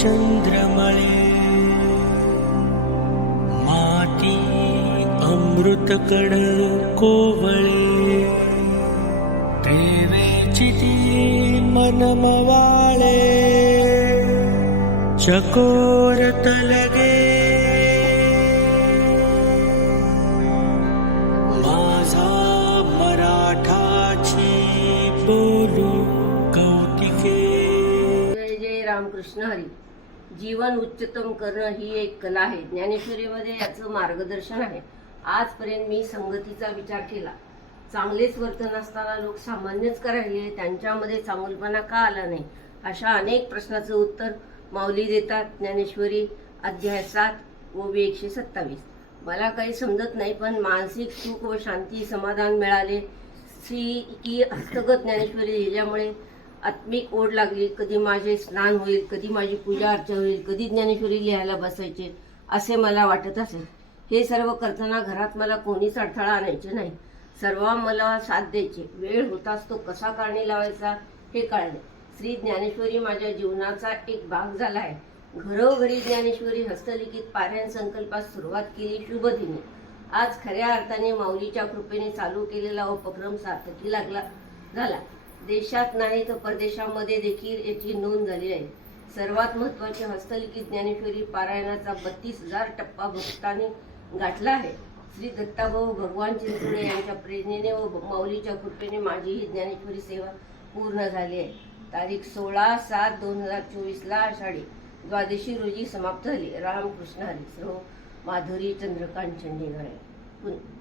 चन्द्रमणि माति अमृतकढ को बले ते वे चिति मनमवाळे चकोर तलगे रामकृष्ण हरी. जीवन उच्चतम करणं ही एक कला आहे. ज्ञानेश्वरीमध्ये याचं मार्गदर्शन आहे. आजपर्यंत मी संगतीचा विचार केला. चांगलेच वर्तन असताना लोक सामान्यच करायले त्यांच्यामध्ये चांगलपणा का आला नाही? अशा अनेक प्रश्नाचं उत्तर माऊली देतात ज्ञानेश्वरी अध्याय सात ओबी एकशे सत्तावीस. मला काही समजत नाही पण मानसिक सुख व शांती समाधान मिळाले. श्री की हस्तगत ज्ञानेश्वरी लिहिल्यामुळे आत्मिक ओढ लागली कधी माझे स्नान होईल कधी माझी पूजा अर्चा होईल कधी ज्ञानेश्वरी लिहायला बसायचे असे मला वाटत असेल हे सर्व करताना घरात मला कोणीच अडथळा आणायचे नाही. सर्व मला साथ द्यायचे. वेळ होताच तो कसा कारणी लावायचा हे कळले. श्री ज्ञानेश्वरी माझ्या जीवनाचा एक भाग झाला आहे. घरोघरी ज्ञानेश्वरी हस्तलिखित पारायण संकल्पात सुरुवात केली शुभदिनी आज खऱ्या अर्थाने माऊलीच्या कृपेने चालू केलेला उपक्रम सार्थकी लागला झाला. देशात नाही तर परदेशामध्ये देखील याची नोंद झाली आहे. सर्वात महत्त्वाचे हस्तलिखित ज्ञानेश्वरी पारायणाचा बत्तीस हजार टप्पा भक्तांनी गाठला आहे. श्री दत्ताभाऊ भगवान चिंचोडे यांच्या प्रेरणेने व माऊलीच्या कृपेने माझी ही ज्ञानेश्वरी सेवा पूर्ण झाली आहे. तारीख सोळा सात दोन हजार चोवीसला आषाढी द्वादशी रोजी समाप्त झाली. रामकृष्ण हरी. सर्व माधुरी चंद्रकांत चंडीगड पुणे